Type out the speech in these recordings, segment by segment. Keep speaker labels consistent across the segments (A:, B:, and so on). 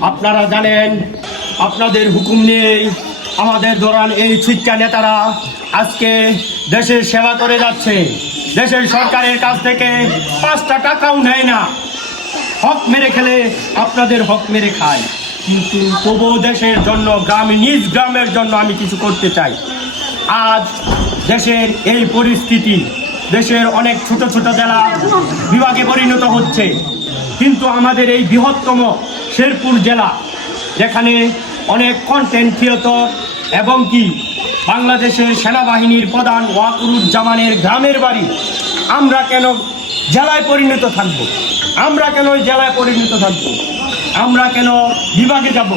A: আপনারা জানেন, আপনাদের হুকুম নিয়েই আমাদের দৌড়ান এই ছিটকা নেতারা আজকে দেশের সেবা করে যাচ্ছে। দেশের সরকারের কাছ থেকে পাঁচটা টাকাও নেয় না। হক মেরে খেলে আপনাদের হক মেরে খায়। কিন্তু তবুও দেশের জন্য গ্রামে, নিজ গ্রামের জন্য আমি কিছু করতে চাই। আজ দেশের এই পরিস্থিতি, দেশের অনেক ছোট ছোট জেলা বিভাগে পরিণত হচ্ছে। কিন্তু আমাদের এই বৃহত্তম শেরপুর জেলা, যেখানে অনেক কন্টেন্ট থিয়েটার এবং কি বাংলাদেশের সেনাবাহিনীর প্রধান ওয়াকুরুজ্জামানের গ্রামের বাড়ি, আমরা কেন জেলায় পরিণত থাকব? আমরা কেন জেলায় পরিণত থাকব? আমরা কেন বিভাগে যাব?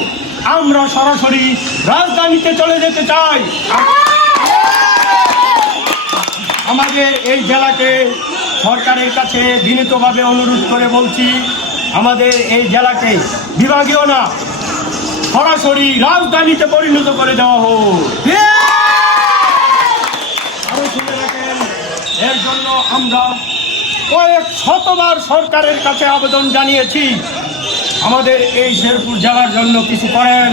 A: আমরা সরাসরি রাজধানীতে চলে যেতে চাই। আমাদের এই জেলাকে সরকারের কাছে বিনীতভাবে অনুরোধ করে বলছি আমাদের এই জেলাকে বিভাগীয় না, সরাসরি রাজধানীতে পরিণত করে দেওয়া হোক। এর জন্য আমরা কয়েক শতবার সরকারের কাছে আবেদন জানিয়েছি, আমাদের এই শেরপুর জেলার জন্য কিছু করেন,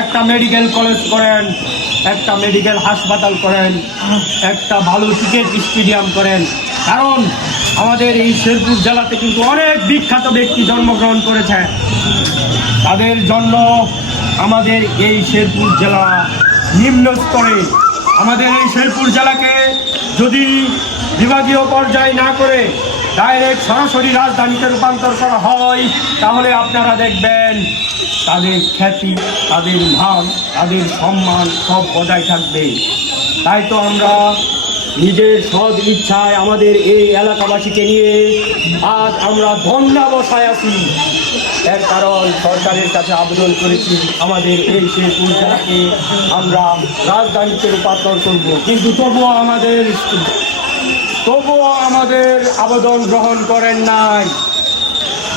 A: একটা মেডিকেল কলেজ করেন একটা মেডিকেল হাসপাতাল করেন, একটা ভালো ক্রিকেট স্টেডিয়াম করেন। কারণ আমাদের এই শেরপুর জেলাতে কিন্তু অনেক বিখ্যাত ব্যক্তি জন্মগ্রহণ করেছে। তাদের জন্য আমাদের এই শেরপুর জেলা নিম্ন স্তরে, আমাদের এই শেরপুর জেলাকে যদি বিভাগীয় পর্যায়ে না করে ডাইরেক্ট সরাসরি রাজধানীতে রূপান্তর করা হয়, তাহলে আপনারা দেখবেন তাদের খ্যাতি, তাদের মান, তাদের সম্মান সব বজায় থাকবে। তাই তো আমরা নিজের সদ ইচ্ছায় আমাদের এই এলাকাবাসীকে নিয়ে আজ আমরা ধন্যাবসায় আছি। এর কারণ সরকারের কাছে আবেদন করেছি, আমাদের এই শেরপুর জেলাকে আমরা রাজধানীতে রূপান্তর করব। কিন্তু তবুও আমাদের, তবুও আমাদের আবেদন গ্রহণ করেন নাই।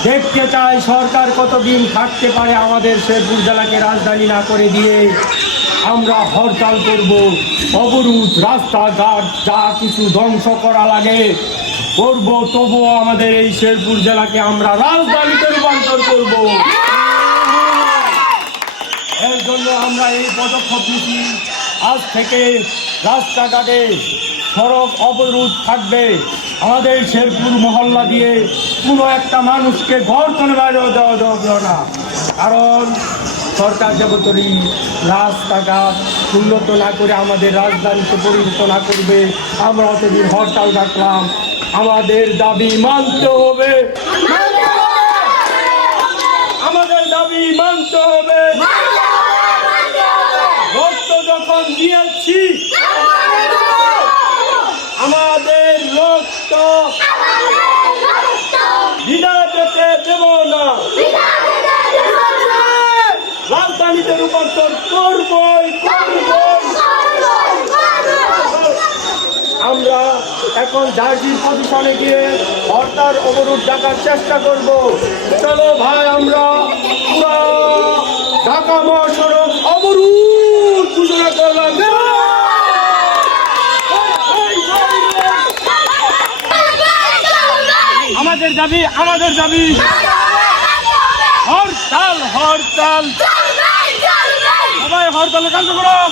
A: দেখতে চাই সরকার কতদিন থাকতে পারে আমাদের শেরপুর জেলাকে রাজধানী না করে দিয়ে। আমরা হরতাল করব, অবরোধ, রাস্তাঘাট, যা কিছু ধ্বংস করা লাগে। করব তবুও আমাদের এই শেরপুর জেলাকে আমরা রাজধানীতে রূপান্তর করব। এর জন্য আমরা এই পদক্ষেপ নিচ্ছি আজ থেকে রাস্তাঘাটে সড়ক অবরোধ থাকবে। আমাদের শেরপুর মহল্লা দিয়ে কোনো একটা মানুষকে ঘর করে বাইরে দেওয়া যাবে না। কারণ সরকার যাবতরী রাস্তাঘাট উন্নত না করে আমাদের রাজধানীতে পরিণত না করবে। আমরা অতদিন হরতাল ডাকলাম। আমাদের দাবি মানতে হবে আমাদের দাবি মানতে হবে রক্ত যখন দিয়েছি আমাদের রক্ত বিনা যেতে দেব না রাজধানীতে রূপান্তর করবই আমরা এখন জার্জির পজিশনে গিয়ে হরতাল অবরোধ ডাকার চেষ্টা করব। চলো ভাই, আমরা ঢাকা মহাসড়ক অবরোধ ঘোষণা করলাম। আমাদের দাবি আমাদের দাবি। হরতাল হরতাল। সবাই হরতালে কার্যক্রম।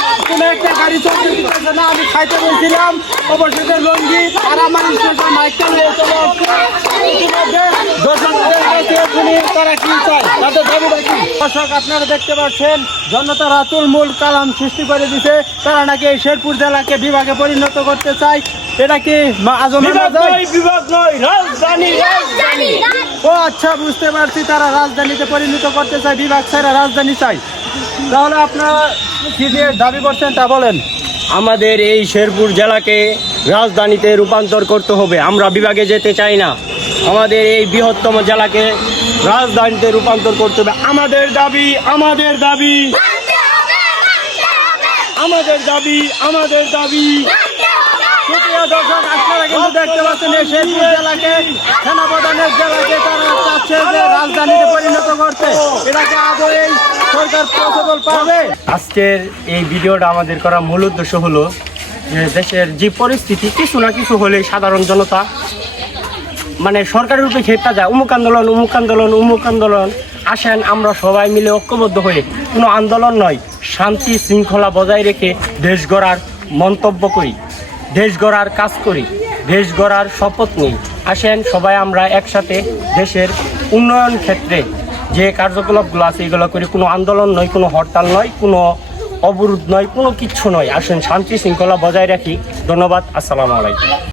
B: শুনে একটা গাড়ি চলতে দিতেছে না আমি খাইতে বলছিলাম অবশেষে লঙ্গি আর আমার স্টেশন মাইকটা নিয়ে চলে আসছে। ইতিমধ্যে দর্শকদের কাছে এখনই তারা কি চায়। তাদের দাবিটা কি? দর্শক আপনারা দেখতে পাচ্ছেন জনতারা তুলমুল কালাম সৃষ্টি করে দিছে। তারা নাকি এই শেরপুর জেলাকে বিভাগে পরিণত করতে চায়। এটা কি আজমের
A: বিভাগ? নয় বিভাগ নয় রাজধানী রাজধানী।
B: ও আচ্ছা বুঝতে পারছি তারা রাজধানীতে পরিণত করতে চায় বিভাগ ছাড়া রাজধানী চাই তাহলে আপনারা কি দিয়ে দাবি করছেন তা বলেন।
A: আমাদের এই শেরপুর জেলাকে রাজধানীতে রূপান্তর করতে হবে আমরা বিভাগে যেতে চাই না। আমাদের এই বৃহত্তম জেলাকে রাজধানীতে রূপান্তর করতে হবে। আমাদের দাবি আমাদের দাবি। আমাদের দাবি আমাদের দাবি।
B: সুপ্রিয় দর্শক, আপনারা কিন্তু দেখতে পাচ্ছেন এই জেলাকে, সেনাপ্রধানের জেলাকে তারা চাচ্ছে যে রাজধানীতে পরিণত করতে। এটাকে সরকার পারবে
A: আজকের এই ভিডিওটা আমাদের করা মূল উদ্দেশ্য হলো যে দেশের যে পরিস্থিতি, কিছু না কিছু হলে সাধারণ জনতা মানে সরকারের উপরে খেপটা যায়। উমুক আন্দোলন উমুক আন্দোলন উমুক আন্দোলন, আসেন আমরা সবাই মিলে ঐক্যবদ্ধ হয়ে। কোনো আন্দোলন নয়, শান্তি শৃঙ্খলা বজায় রেখে দেশ গড়ার মন্তব্য করি। দেশ গড়ার কাজ করি, দেশ গড়ার শপথ নিই। আসেন সবাই আমরা একসাথে দেশের উন্নয়ন ক্ষেত্রে যে কার্যকলাপগুলো আছে, এগুলো করি কোনো আন্দোলন নয়, কোনো হরতাল নয়, কোনো অবরোধ নয়, কোনো কিচ্ছু নয়। আসেন শান্তি শৃঙ্খলা বজায় রাখি। ধন্যবাদ। আসসালামু আলাইকুম।